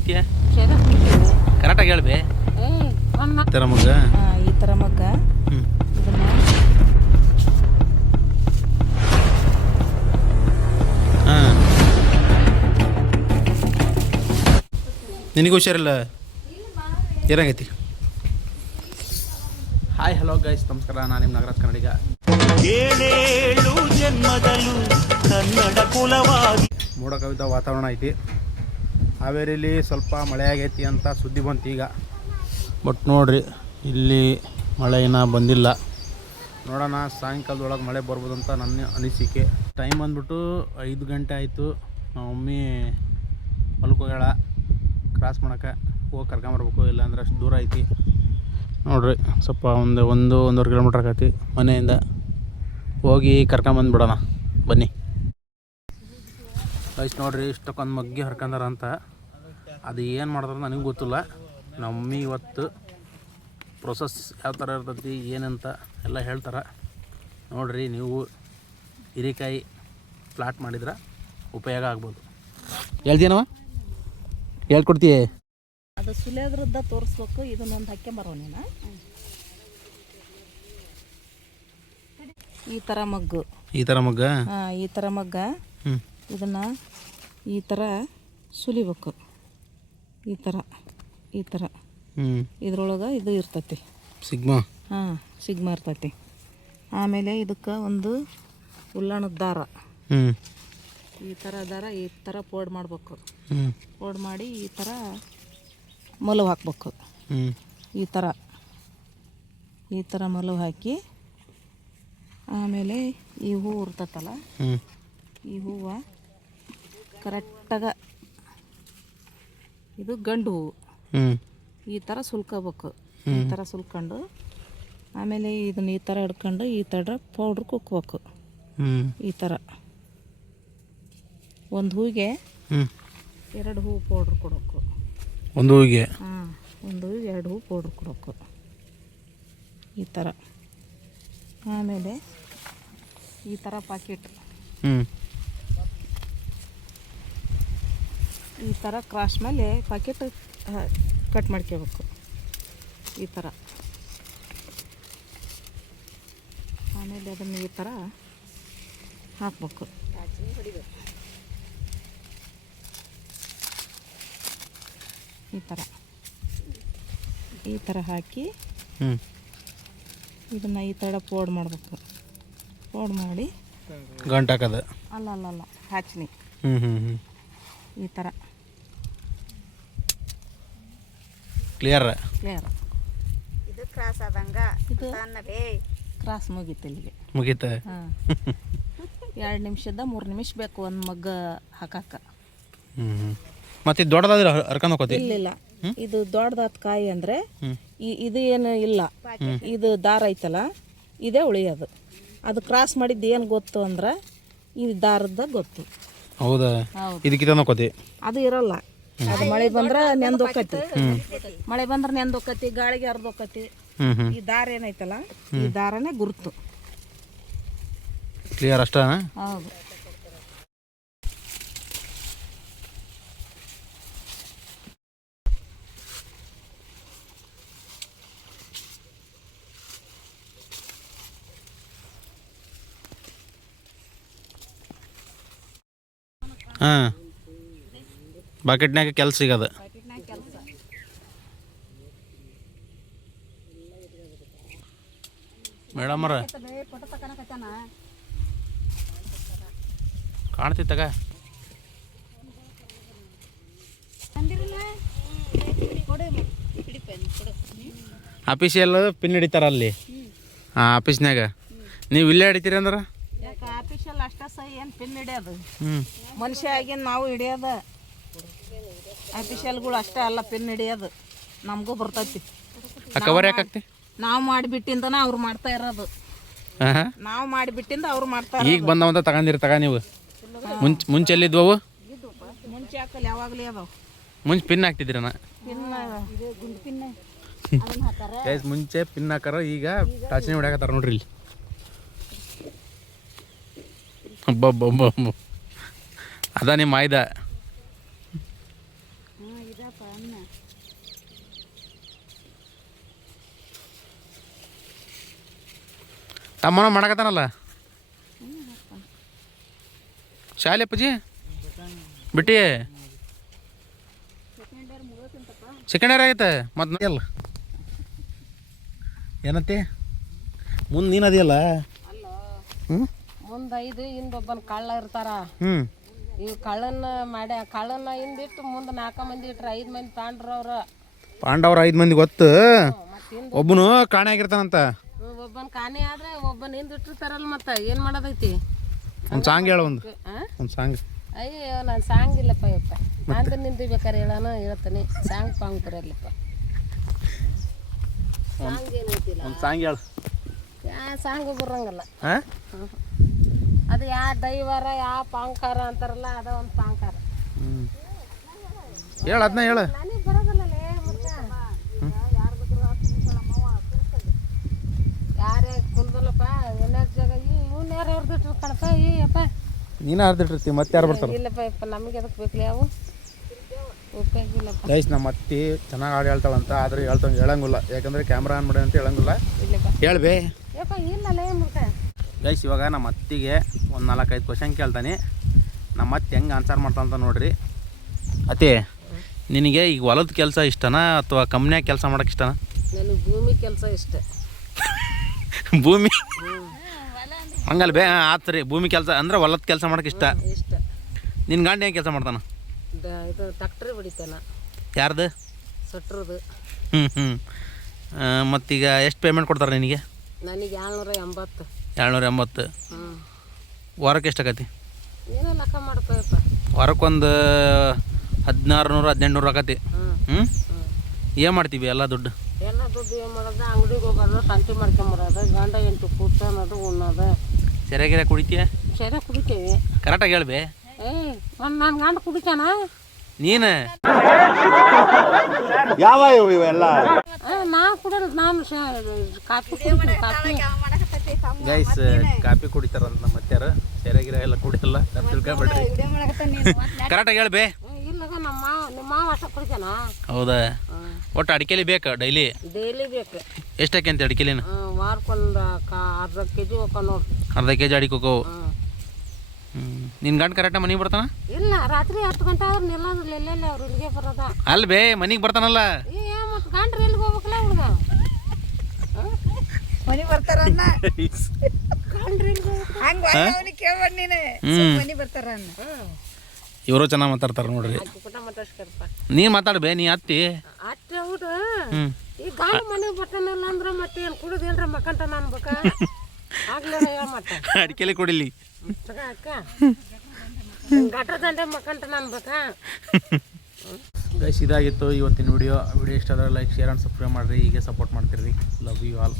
ಕುಡಿತೀಯ ಕರೆಕ್ಟಾಗಿ ಹೇಳ್ಬೆ. ಈ ಥರ ಮಗ್ಗ ಈ ಥರ ಮಗ್ಗ ಇದನ್ನ ಹಾಂ. ನಿನಗೂ ಹುಷಾರಿಲ್ಲ ಏನಾಗೈತಿ? ಹಾಯ್ ಹಲೋ ಗೈಸ್, ನಮಸ್ಕಾರ. ನಾನು ನಿಮ್ಮ ನಾಗರಾಜ್ ಕನ್ನಡಿಗ. ಏಳೇಳು ಜನ್ಮದಲ್ಲೂ ಕನ್ನಡ ಕುಲವಾಗಿ ಮೋಡ ಕವಿದ ವಾತಾವರಣ ಐತಿ. ಹಾವೇರಿಲಿ ಸ್ವಲ್ಪ ಮಳೆ ಆಗೈತಿ ಅಂತ ಸುದ್ದಿ ಬಂತು ಈಗ. ಬಟ್ ನೋಡ್ರಿ, ಇಲ್ಲಿ ಮಳೆ ಏನೂ ಬಂದಿಲ್ಲ. ನೋಡೋಣ ಸಾಯಂಕಾಲದೊಳಗೆ ಮಳೆ ಬರ್ಬೋದು ಅಂತ ನನ್ನ ಅನಿಸಿಕೆ. ಟೈಮ್ ಬಂದ್ಬಿಟ್ಟು 5 ಗಂಟೆ ಆಯಿತು. ನಮ್ಮ ಮಮ್ಮಿ ಹೊಲಕ್ಕೆ ಹೋಗ್ಯಾಳ ಕ್ರಾಸ್ ಮಾಡೋಕೆ. ಹೋಗಿ ಕರ್ಕೊಂಬರ್ಬೇಕು, ಇಲ್ಲಾಂದ್ರೆ ಅಷ್ಟು ದೂರ ಐತಿ. ನೋಡ್ರಿ, ಸ್ವಲ್ಪ ಒಂದೂವರೆ ಕಿಲೋಮೀಟ್ರ್ ಆಗೈತಿ ಮನೆಯಿಂದ. ಹೋಗಿ ಕರ್ಕೊಂಬಂದ್ಬಿಡೋಣ ಬನ್ನಿ ಗೈಸ್. ನೋಡ್ರಿ, ಇಷ್ಟಕ್ಕೊಂದು ಮಗ್ಗಿ ಹರ್ಕೊಂಡಾರ ಅಂತ. ಅದು ಏನು ಮಾಡ್ತಾರೆ ನನಗೆ ಗೊತ್ತಿಲ್ಲ. ನಮ್ಮ ಮಮ್ಮಿ ಇವತ್ತು ಪ್ರೊಸೆಸ್ ಯಾವ ಥರ ಇರ್ತೈತಿ ಏನಂತ ಎಲ್ಲ ಹೇಳ್ತಾರೆ. ನೋಡಿರಿ, ನೀವು ಹೀರೆಕಾಯಿ ಫ್ಲಾಟ್ ಮಾಡಿದ್ರೆ ಉಪಯೋಗ ಆಗ್ಬೋದು. ಹೇಳ್ತೀನವ, ಹೇಳ್ಕೊಡ್ತೀಯ? ಅದು ಸುಲಿಯೋದ್ರದ್ದ ತೋರಿಸ್ಬೇಕು. ಇದನ್ನೊಂದು ಹಾಕ್ಕೊಂಬರೋ ನೀನು. ಈ ಥರ ಮಗ್ಗು, ಈ ಥರ ಮಗ್ಗ. ಹಾಂ, ಈ ಥರ ಮಗ್ಗ. ಇದನ್ನು ಈ ಥರ ಸುಲಿಬೇಕು. ಈ ಥರ ಇದ್ರೊಳಗೆ ಇದು ಇರ್ತೈತಿ, ಸಿಗ್ಮಾ. ಹಾಂ, ಸಿಗ್ಮಾ ಇರ್ತೈತಿ. ಆಮೇಲೆ ಇದಕ್ಕೆ ಒಂದು ಉಳ್ಳಾಣದ ದಾರ, ಈ ಥರ ದಾರ ಈ ಥರ ಫೋಲ್ಡ್ ಮಾಡ್ಬೇಕು. ಫೋಲ್ಡ್ ಮಾಡಿ ಈ ಥರ ಮಲವು ಹಾಕ್ಬೇಕು. ಈ ಥರ ಮಲವು ಹಾಕಿ ಆಮೇಲೆ ಈ ಹೂವು ಇರ್ತೈತಲ್ಲ, ಈ ಹೂವು ಕರೆಕ್ಟಾಗಿ ಇದು ಗಂಡು ಹೂವು ಈ ಥರ ಸುಲ್ಕೋಬೇಕು. ಈ ಥರ ಸುಲ್ಕೊಂಡು ಆಮೇಲೆ ಇದನ್ನ ಈ ಥರ ಹಿಡ್ಕೊಂಡು ಈ ಥರ ಪೌಡ್ರ್ ಕುಕ್ಬೇಕು. ಈ ಥರ ಒಂದು ಹೂವಿಗೆ 2 ಹೂವು ಪೌಡ್ರ್ ಕೊಡಬೇಕು. ಒಂದು ಹೂವಿಗೆ? ಹಾಂ, ಒಂದು ಹೂವಿಗೆ 2 ಹೂವು ಪೌಡ್ರ್ ಕೊಡಬೇಕು. ಈ ಥರ. ಆಮೇಲೆ ಈ ಥರ ಪಾಕೆಟ್ ಈ ಥರ ಕ್ರಾಸ್ ಮೇಲೆ ಪಾಕೆಟ್ ಕಟ್ ಮಾಡ್ಕೋಬೇಕು. ಈ ಥರ. ಆಮೇಲೆ ಅದನ್ನು ಈ ಥರ ಹಾಕ್ಬೇಕು. ಈ ಥರ ಹಾಕಿ ಇದನ್ನು ಈ ಥರ ಫೋಲ್ಡ್ ಮಾಡಬೇಕು. ಫೋಲ್ಡ್ ಮಾಡಿ ಗಂಟು ಹಾಕೋದು? ಅಲ್ಲ, ಹಾಚ್ನಿ. ಈ ಥರ ಕ್ಲಿಯರ್. ಇದು ಕ್ರಾಸ್ ಆದಂಗ ಇದು ಕ್ರಾಸ್ ಮುಗೀತು. ಇಲ್ಲಿಗೆ ಮುಗೀತ. ಹಾಂ, 2 ನಿಮಿಷದ 3 ನಿಮಿಷ ಬೇಕು ಒಂದು ಮಗ್ಗ ಹಾಕಕ್ಕೆ. ಮತ್ತೆ ದೊಡ್ಡದಾದ್ರೆ ಹರ್ಕೊಂಡು ಹೋಗ್ತಿ? ಇಲ್ಲ, ಇದು ದೊಡ್ಡದಾದ ಕಾಯಿ ಅಂದರೆ ಇದು ಏನು ಇಲ್ಲ. ಇದು ದಾರ ಐತಲ್ಲ, ಇದೇ ಉಳಿಯೋದು. ಅದು ಕ್ರಾಸ್ ಮಾಡಿದ್ದು ಏನು ಗೊತ್ತು ಅಂದ್ರೆ ಈ ದಾರದ ಗೊತ್ತು. ಹೌದಾ? ಹೌದು. ಇದಕ್ಕಿಂತ ನೋಕೋತಿ? ಅದು ಇರಲ್ಲ. ಅದು ಮಳೆ ಬಂದ್ರೆ ನೆಂದೋಕತಿ. ಮಳೆ ಬಂದ್ರೆ ನೆಂದೋಕತಿ, ಗಾಳಿಗೆ ಹರಿದೋಕತಿ. ಈ ದಾರ ಏನೈತಲ್ಲ, ಈ ದಾರನೇ ಗುರುತು. ಕ್ಲಿಯರ್ ಅಷ್ಟ? ಹೌದು. ಹಾಂ, ಬಕೆಟ್ನಾಗ ಕೆಲಸ ಸಿಗದ. ಮೇಡಮರ ಕಾಣ್ತಿತ್ತಗ. ಆಫೀಸಿಯಲ್ ಪಿನ್ ಹಿಡಿತಾರ ಅಲ್ಲಿ. ಹಾಂ, ಆಫೀಸ್ನಾಗ ನೀವು ಇಲ್ಲೇ ಹಿಡಿತೀರಿ ಅಂದ್ರೆ ಆಫೀಸಲ್ಲಿ ಅಷ್ಟೇ ಸಹಿ ಏನು ಪಿನ್ ಹಿಡಿಯೋದು. ಮನುಷ್ಯ ಆಗಿನ ನಾವು ಹಿಡಿಯೋದು. ಆಫೀಸಲ್ಗಳು ಅಷ್ಟೇ ಅಲ್ಲ ಪಿನ್ ಹಿಡಿಯೋದು. ನಮಗೂ ಬರ್ತೈತಿ. ಕವರ್ ಯಾಕೆ ಹಾಕ್ತಿ? ನಾವು ಮಾಡಿಬಿಟ್ಟಿಂದನ ಅವ್ರು ಮಾಡ್ತಾ ಇರೋದು. ನಾವು ಮಾಡಿಬಿಟ್ಟಿಂದ ಅವ್ರು ಮಾಡ್ತಾರೆ. ಈಗ ಬಂದವಂತ ತಗೊಂಡಿರ್ತಾಗ ನೀವು? ಮುಂಚೆ ಎಲ್ಲಿದ್ವವು? ಮುಂಚೆ ಹಾಕಲ್ಲ, ಯಾವಾಗಲೇ ಅದಾವ. ಮುಂಚೆ ಪಿನ್ ಹಾಕ್ತಿದ್ರನ? ಪಿನ್ ಮುಂಚೆ ಪಿನ್ ಹಾಕಾರ, ಈಗ ಟಾಚನೆ ಹೊಡ್ಯಾಕತ್ತಾರ ನೋಡ್ರಿ ಇಲ್ಲಿ. ಅದ ನಿಮ್ಮ ಆಯ್ದ. ತಮ್ಮನ ಮಾಡಕತ್ತಾನಲ್ಲ ಶಾಲೆ ಅಪ್ಪಾಜಿ ಬಿಟ್ಟಿ ಸೆಕೆಂಡ್ ಇಯರ್ ಆಗೈತೆ ಮತ್ತೆ ಅಲ್ಲ ಏನತ್ತೆ ಮುಂದೆ ನೀನು ಅದಿಯಲ್ಲ ಹ್ಞೂ ಮುಂದೆ 5 ಹಿಂದೊಬ್ಬನ ಕಳ್ಳ ಇರ್ತಾರ. ಹ್ಞೂ ಇವ್ ಕಳ್ಳನ ಹಿಂದಿಟ್ಟು ಮುಂದೆ 4 ಮಂದಿ ಇಟ್ರ 5 ಮಂದಿ ತಾಂಡ್ರವ್ರ. ಪಾಂಡವ್ರ 5 ಮಂದಿ ಗೊತ್ತು, ಒಬ್ಬನು ಕಾಣೆ ಆಗಿರ್ತಾನಂತ. ಒಬ್ಬನ ಕಾಣೆ ಆದ್ರೆ ಒಬ್ಬನ ಹಿಂದಿಟ್ಟಿರ್ತಾರಲ್ಲ, ಮತ್ತೆ ಏನು ಮಾಡೋದೈತಿ? ಒಂದು ಸಾಂಗ್ ಹೇಳು, ಒಂದು ಸಾಂಗ್. ಅಯ್ಯೋ ನಾನು ಸಾಂಗ್ ಇಲ್ಲಪ್ಪ ಯಪ್ಪ, ಅಂದು ನಿಂದು ಬೇಕಾರೆ ಹೇಳೋಣ ಹೇಳ್ತೀನಿ. ಸಾಂಗ್ ಪಾಂಗ್ ಬರಲ್ಲಪ್ಪ, ಸಾಂಗ್ ಏನೈತಿಲ್ಲ. ಒಂದು ಸಾಂಗ್ ಹೇಳು. ಸಾಂಗು ಬರಂಗಲ್ಲ. ಹಾಂ ಅದು ಯಾವ ದೈವಾರ ಯಾವ ಪಾಂಕಾರ ಅಂತಾರಲ್ಲ, ಅದ ಒಂದು ಪಾಂಕಾರ. ಹೇಳು, ಅದನ್ನ ಹೇಳು. ನನಗೆ ಬರೋದಿಲ್ಲ ಯಾರೇ ಕುಂದಲ್ಲಪ್ಪ ಎನರ್ಜಿಯಾಗ ಇವ್ನು ಯಾರು ಹೊರ್ದಿಟ್ರು ಕಣಪ್ಪ. ಅಪ್ಪ ನೀನು ಹರಿದಿಟ್ಟಿರ್ತೀವಿ, ಮತ್ತೆ ಯಾರು ಬರ್ತಾರೆ? ಇಲ್ಲಪ್ಪ ಯಪ್ಪ, ನಮಗೆ ಅದಕ್ಕೆ ಬೇಕಲ್ಲ ಯಾವ ಉಪಯೋಗಿಲ್ಲಪ್ಪ. ಗೈಸ್ ನಮ್ಮ ಅತ್ತಿ ಚೆನ್ನಾಗಿ ಹಾಡು ಹೇಳ್ತಾಳಂತ, ಆದ್ರೆ ಹೇಳಂಗಿಲ್ಲ, ಯಾಕಂದ್ರೆ ಕ್ಯಾಮ್ರಾ ಆನ್ ಮಾಡಿ ಅಂತ ಹೇಳಂಗಿಲ್ಲ. ಇಲ್ಲಪ್ಪ ಹೇಳ್ಬೇ ಯಪ್ಪ, ಇಲ್ಲಲ್ಲ ಮುಖ. ಗೈಸ್ ಇವಾಗ ನಮ್ಮ ಅತ್ತಿಗೆ ಒಂದು 4-5 ಕ್ವಶನ್ ಕೇಳ್ತಾನೆ. ನಮ್ಮ ಅತ್ತೆ ಹೆಂಗೆ ಆನ್ಸರ್ ಮಾಡ್ತಾನಂತ ನೋಡ್ರಿ. ಅತ್ತೆ, ನಿನಗೆ ಈಗ ಹೊಲದ ಕೆಲಸ ಇಷ್ಟನಾ ಅಥವಾ ಕಂಪ್ನ್ಯಾಗ ಕೆಲಸ ಮಾಡೋಕೆ ಇಷ್ಟನಾ? ನನಗೆ ಭೂಮಿ ಕೆಲಸ ಇಷ್ಟ. ಭೂಮಿ ಹಂಗಲ್ಲ ಬೇ ಆತು ರೀ, ಭೂಮಿ ಕೆಲಸ ಅಂದ್ರೆ ಹೊಲದ ಕೆಲಸ ಮಾಡೋಕೆ ಇಷ್ಟ. ಇಷ್ಟ. ನಿನ್ನ ಗಂಡ ಏನು ಕೆಲಸ ಮಾಡ್ತಾನೆ? ಇದು ಟ್ಯಾಕ್ಟ್ರಿ ಹೊಡಿತಾನ. ಯಾರ್ದು? ಸಟ್ರದು. ಮತ್ತೀಗ ಎಷ್ಟು ಪೇಮೆಂಟ್ ಕೊಡ್ತಾರೆ ನಿನಗೆ? ನನಗೆ 780. 780. ವಾರಕ್ಕೆ ಎಷ್ಟಾಗತಿ? ಏನೋ ಲೆಕ್ಕ ಮಾಡ್ಕೋಯಪ್ಪ. ವಾರಕ್ಕೊಂದು 1600-1800 ಆಕತಿ. ಹ್ಞೂ ಏನು ಮಾಡ್ತೀವಿ ಎಲ್ಲ ದುಡ್ಡು? ಎಲ್ಲ ದುಡ್ಡು ಏನು ಮಾಡೋದು? ಅಂಗಡಿಗೆ ಹೋಗೋದು, ಸಂತಿ ಮಾಡ್ಕೊಂಬರೋದು, ಗಂಡ 8 ಕೂತ್ಕೊಳ್ಳೋದು, ಉಣ್ಣೋದು. ಸೆರೆ ಕುಡಿತೀಯ? ಸೆರೆ ಕುಡಿತೀವಿ. ಕರೆಕ್ಟಾಗಿ ಹೇಳ್ಬೇ. ನನ್ನ ಗಂಡ ಕುಡಿತಾನ? ನೀನು ಯಾವ ಇವೆಲ್ಲ? ನಾ ಕುಡಿಯೋದು, ನಾನು ಕಾಫಿ ಕುಡಿತೀನಿ. ಕಾಫಿ ಗೈಸ್ ಕಾಫಿ ಕುಡಿತಾರಂತ ನಮ್ಮ ಅತ್ಯಾರ, ಸೆರೆಗಿರ ಎಲ್ಲ ಕುಡಿಯಲ್ಲ, ತಿಳ್ಕೊಬೇಡ್ರಿ. ಕರೆಕ್ಟಾಗಿ ಹೇಳ್ಬೇ. ಇಲ್ಲಾಗ ನಿಮ್ಮ ಮಾವ ಅಷ್ಟ ಕುಡಿತಾನ. ಹೌದಾ? ಒಟ್ಟು ಅಡಿಕೆಲಿ ಬೇಕಾ ಡೈಲಿ? ಡೈಲಿ ಬೇಕು. ಎಷ್ಟಕ್ಕೆ ಅಂತ ಅಡಿಕೆಲಿನ? ವಾರಕ್ಕೊಂದು ಅರ್ಧ ಕೆಜಿ ಹೋಗ ನೋಡ್ರಿ. ಅರ್ಧ ಕೆಜಿ ಅಡಿಕೆ ಹೋಗವು. ನಿನ್ನ ಗಂಡ ಕರೆಕ್ಟಾಗಿ ಮನೆಗೆ ಬರ್ತಾನ? ಇಲ್ಲ, ರಾತ್ರಿ 10 ಗಂಟೆ ಆದ್ರೆ ನಿಲ್ಲೋದಿಲ್ಲ, ಎಲ್ಲೆಲ್ಲ ಅವ್ರು ಇಲ್ಲಿಗೆ ಬರೋದ. ಅಲ್ಲ ಬೇ, ಮನೆಗೆ ಬರ್ತಾನಲ್ಲ. ಮತ್ತು ಗಂಡ್ರಿ ಎಲ್ಲಿಗೆ ಹೋಗ್ಬೇಕಲ್ಲ ಹುಡುಗ? ಮನಿ ಬರ್ತಾರ ಗಂಡ್ರಿ ಎಲ್ಲಿಗೆ ಹೋಗ್ಬೇಕು? ಕೇಳ್ಬೇಡ ನೀನು, ಮನಿ ಬರ್ತಾರ. ಇವರು ಚೆನ್ನಾಗಿ ಮಾತಾಡ್ತಾರೆ ನೋಡ್ರಿ. ಪುಟ ಮಾತಾಡ್ಸ್ಕರಪ್ಪ. ನೀ ಮಾತಾಡ್ಬೇ, ನೀ ಅತ್ತಿ. ಅಷ್ಟೇ ಹೌದು. ಈ ಗಂಡ ಮನೆಗೆ ಬರ್ತಾನಲ್ಲ ಅಂದ್ರೆ ಮತ್ತೆ ಏನು ಕುಡಿದು ಏನ್ರ ಮಕ್ಕಂತಾನ ಅನ್ಬೇಕ? ಆಗ್ಲೇ ಹೇಳ ಮತ್ತೆ ಅಡಿಕೆಲಿ ಕುಡಿಲಿ ಅಕ್ಕ, ಗಟ್ರ ದಂಡೆ ಮಕ್ಕಂತಾನ ಅನ್ಬೇಕಾ? ಗೈಸ್ ಇದಾಗಿತ್ತು ಇವತ್ತಿನ ವಿಡಿಯೋ ಇಷ್ಟ ಆದರೆ ಲೈಕ್, ಶೇರ್ ಆ್ಯಂಡ್ ಸಬ್ಸ್ಕ್ರೈಬ್ ಮಾಡಿರಿ. ಹೀಗೆ ಸಪೋರ್ಟ್ ಮಾಡ್ತಿರ್ರಿ. Love you all.